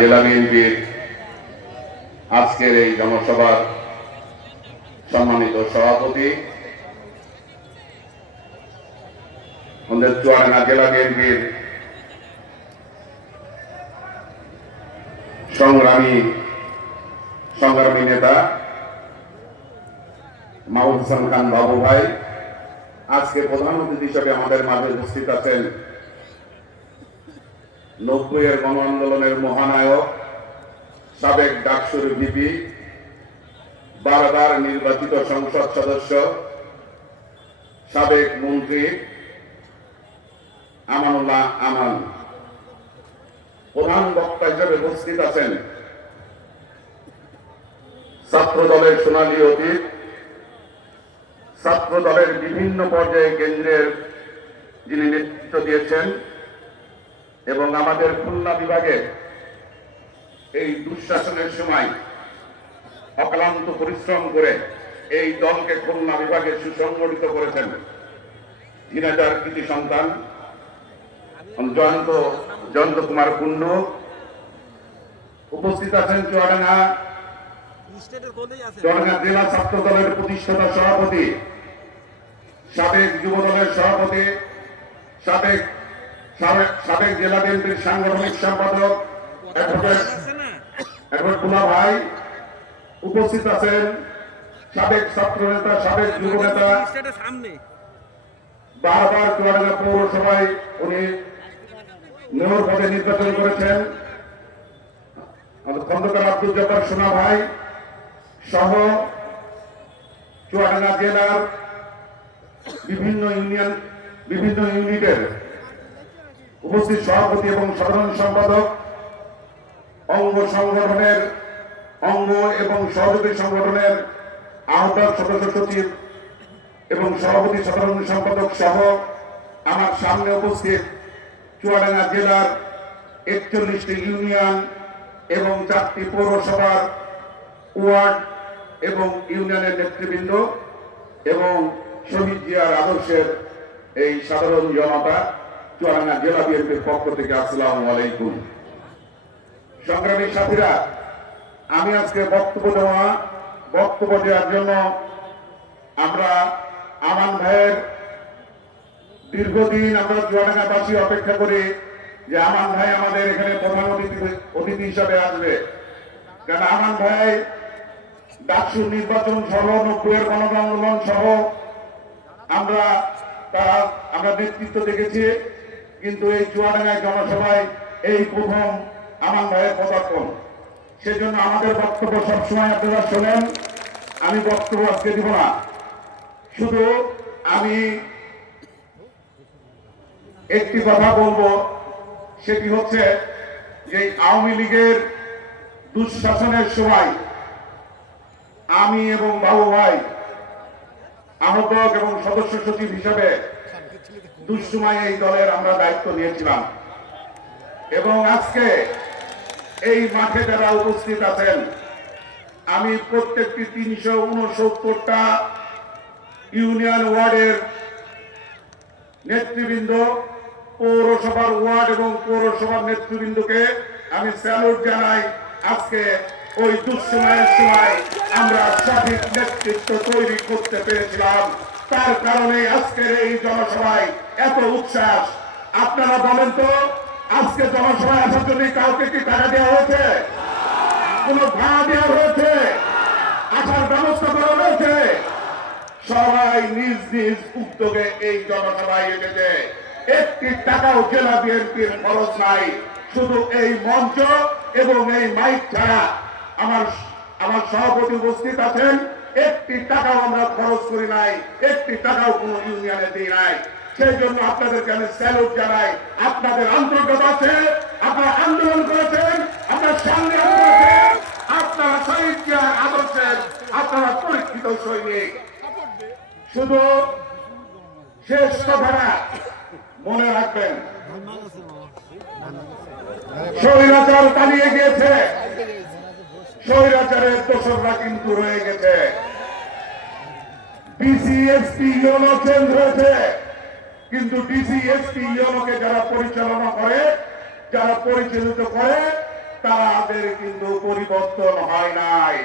জেলা বিএনপির আজকের এই জনসভার সম্মানিত সভাপতি, আমাদের চুয়াডাঙ্গা জেলা বিএনপির সংগ্রামী সংগ্রামী নেতা মাহবুব হাসান খান বাবু ভাই, আজকে প্রধান অতিথি হিসেবে আমাদের মাঝে উপস্থিত আছেন নব্বই এর গণ আন্দোলনের মহানায়ক, সাবেক ডাকসুর ভিপি, বারবার নির্বাচিত সংসদ সদস্য, সাবেক মন্ত্রী আমানুল্লাহ আমান। প্রধান বক্তা হিসেবে উপস্থিত আছেন ছাত্র দলের সোনালী অতীত ছাত্র দলের বিভিন্ন পর্যায়ে কেন্দ্রের যিনি নেতৃত্ব দিয়েছেন এবং আমাদের খুলনা বিভাগে এই দুঃশাসনের সময় অক্লান্ত পরিশ্রম করে এই দলকে খুলনা বিভাগে সুসংগঠিত করেছেন। ঝিনাইদার কৃতি সন্তান, জয়ন্ত জয়ন্ত কুমার কুন্ডু। উপস্থিত আছেন চুয়াডাঙ্গা চুয়াডাঙ্গা জেলা ছাত্র দলের প্রতিষ্ঠাতা সভাপতি, সাবেক যুব দলের সভাপতি, সাবেক সাবেক- জেলা বিএনপির সাংগঠনিক সম্পাদক কুলা ভাই উপস্থিত আছেন। সাবেক ছাত্র নেতা, সাবেক যুব নেতা। বারবার চুয়াডাঙ্গা পৌরসভায় উনি মেয়র পদে নির্বাচন করেছেন। খন্দকার আব্দুল জব্বার সোনা ভাই সহ চুয়াডাঙ্গা জেলার বিভিন্ন ইউনিয়ন, বিভিন্ন ইউনিটের উপস্থিত সভাপতি এবং সাধারণ সম্পাদক, অঙ্গ সংগঠনের অঙ্গ এবং সহযোগী সংগঠনের আহ্বায়ক সদস্য সচিব এবং সভাপতি সাধারণ সম্পাদক সহ আমার সামনে উপস্থিত চুয়াডাঙ্গা জেলার একচল্লিশটি ইউনিয়ন এবং চারটি পৌরসভার ওয়ার্ড এবং ইউনিয়নের নেতৃবৃন্দ এবং শহীদ জিয়ার আদর্শের এই সাধারণ জনতা। চুয়াডাঙ্গা জেলা বিএনপির পক্ষ থেকে আসসালামু আলাইকুম। সংগ্রামী সাথীরা, আমি আজকে বক্তব্য দেওয়া, বক্তব্য দেওয়ার জন্য আমরা আমান ভাইয়ের দীর্ঘদিন আমরা চুয়াডাঙ্গাবাসী অপেক্ষা করি যে আমান ভাই আমাদের এখানে প্রধান অতিথি অতিথি হিসাবে আসবে। কারণ আমান ভাই ডাকসু নির্বাচন সহ, নব্বইয়ের গণ আন্দোলন সহ আমরা তারা, আমরা নেতৃত্ব দেখেছি। কিন্তু এই চুয়াডাঙ্গায় জনসভায় এই প্রথম আমান ভাইয়ের পদার্পণ সেজন্য আমাদের বক্তব্য সবসময় আপনারা শোনেন। আমি বক্তব্য আজকে দিব না। শুধু আমি একটি কথা বলব, সেটি হচ্ছে যে আওয়ামী লীগের দুঃশাসনের সময় আমি এবং বাবু ভাই আহ্বক এবং সদস্য সচিব হিসেবে দুঃসময় এই দলের আমরা দায়িত্ব নিয়েছিলাম। এবং আজকে এই মাঠে যারা উপস্থিত আছেন, আমি প্রত্যেকটি তিনশো উনসত্তরটা ইউনিয়ন ওয়ার্ডের নেতৃবৃন্দ, পৌরসভার ওয়ার্ড এবং পৌরসভার নেতৃবৃন্দকে আমি স্যালুট জানাই আজকে ওই দুঃসময়ের সময় আমরা সঠিক নেতৃত্ব তৈরি করতে পেরেছিলাম। তার কারণে আজকের এই জনসভায় এত উচ্ছ্বাস। আপনারা বলেন তো, আজকে জনসভায় আসার জন্য কাউকে কি টাকা দেওয়া হয়েছে? কোন ভাড়া দেওয়া হয়েছে? আসার ব্যবস্থা করা হয়েছে? সবাই নিজ নিজ উদ্যোগে এই জনসভায় এসেছে। একটি টাকাও জেলা বিএনপির খরচ নাই। শুধু এই মঞ্চ এবং এই মাইক ছাড়া আমার আমার সভাপতি উপস্থিত আছেন। একটি টাকাও আমরা খরচ করি নাই একটি টাকাও কোনো ইউনিয়নে দিই নাই। সেই জন্য আপনাদেরকে আমি স্যালুট জানাই। আপনাদের আন্তর্গত আছে, আপনারা আন্দোলন করেছেন, আপনারা সংগ্রাম করেছেন, আপনারা শহীদ আদর্শের, আপনারা পরীক্ষিত সৈনিক। শুধু শেষ কথাটা মনে রাখবেন। স্বৈরাচার পালিয়ে গিয়েছে। স্বৈরাচারের দোষররা কিন্তু রয়ে গেছে। ডিসিএসপি হয়েছে। কিন্তু ডিসিএসপি ইউনোকে যারা পরিচালনা করে, যারা পরিচালিত করে, তাদের কিন্তু পরিবর্তন হয় নাই।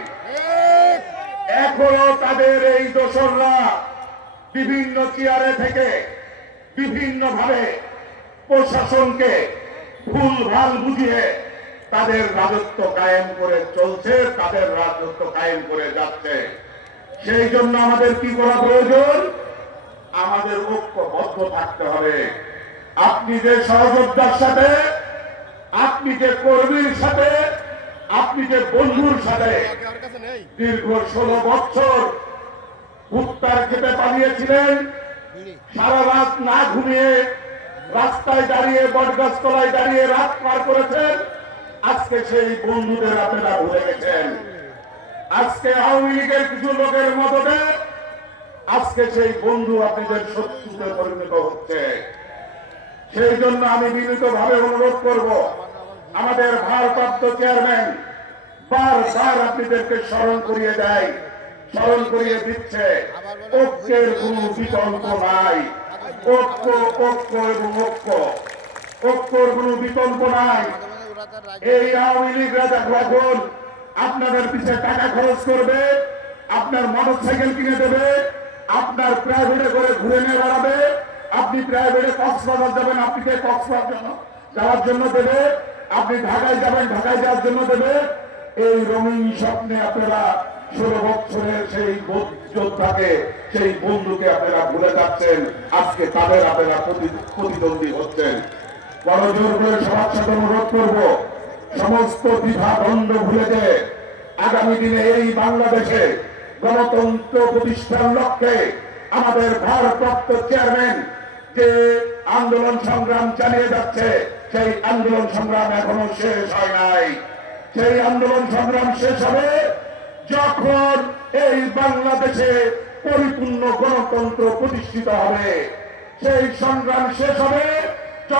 এখনও তাদের এই দোসররা বিভিন্ন চেয়ারে থেকে বিভিন্ন ভাবে প্রশাসনকে ভুল ভালো বুঝিয়ে তাদের রাজত্ব কায়েম করে চলছে, তাদের রাজত্ব কায়েম করে যাচ্ছে। সেই জন্য আমাদের কি করা প্রয়োজন? আমাদের ঐক্যবদ্ধ থাকতে হবে। আপনি যে সহযোদ্ধার সাথে, আপনি যে কর্মীর সাথে, আপনি যে বন্ধুর সাথে দীর্ঘ ষোলো বছর উত্তার খেতে পালিয়েছিলেন, সারা রাত না ঘুমিয়ে রাস্তায় দাঁড়িয়ে বটগাছ তলায় দাঁড়িয়ে রাত পার করেছেন আজকে সেই বন্ধুদের আপনারা ভুলে গেছেন। আজকে আওয়ামী লীগের কিছু লোকের মদতে আজকে সেই বন্ধু আপনাদের শত্রুতে পরিণত হচ্ছে। সেই জন্য আমি বিনীত ভাবে অনুরোধ করব, আমাদের ভারপ্রাপ্ত চেয়ারম্যান বারবার আপনাদেরকে স্মরণ করিয়ে দেয়, স্মরণ করিয়ে দিচ্ছে, ঐক্যের কোন বিকল্প নাই। ঐক্য ঐক্য এবং ঐক্য। ঐক্যর কোন বিকল্প নাই। এই আওয়ামী লীগরা এখন আপনাদের পিছিয়ে টাকা খরচ করবে? আপনার মোটর সাইকেল কিনে দেবে? আপনার প্রাইভেটে করে ঘুরে নিয়ে বেড়াবে? আপনি প্রাইভেটে কক্সবাজার যাবেন, আপনি কক্সবাজার যাওয়ার জন্য দেবে। আপনি ঢাকায় যাবেন, ঢাকায় যাওয়ার জন্য দেবে। এই রঙিন স্বপ্নে আপনারা ষোলো বছরের সেই যোদ্ধাকে, সেই বন্ধুকে আপনারা ভুলে যাচ্ছেন। আজকে তাদের আপনারা প্রতি- প্রতিদ্বন্দ্বী হচ্ছেন। বড় জোর করে সবার সাথে অনুরোধ করব। সমস্ত দ্বিধা দ্বন্দ্ব ভুলে যে আগামী দিনে এই বাংলাদেশে গণতন্ত্র প্রতিষ্ঠার লক্ষ্যে আমাদের ভারপ্রাপ্ত চেয়ারম্যান যে আন্দোলন সংগ্রাম চালিয়ে যাচ্ছে, সেই আন্দোলন সংগ্রাম এখনও শেষ হয় নাই। সেই আন্দোলন সংগ্রাম শেষ হবে যখন এই বাংলাদেশে পরিপূর্ণ গণতন্ত্র প্রতিষ্ঠিত হবে। সেই সংগ্রাম শেষ হবে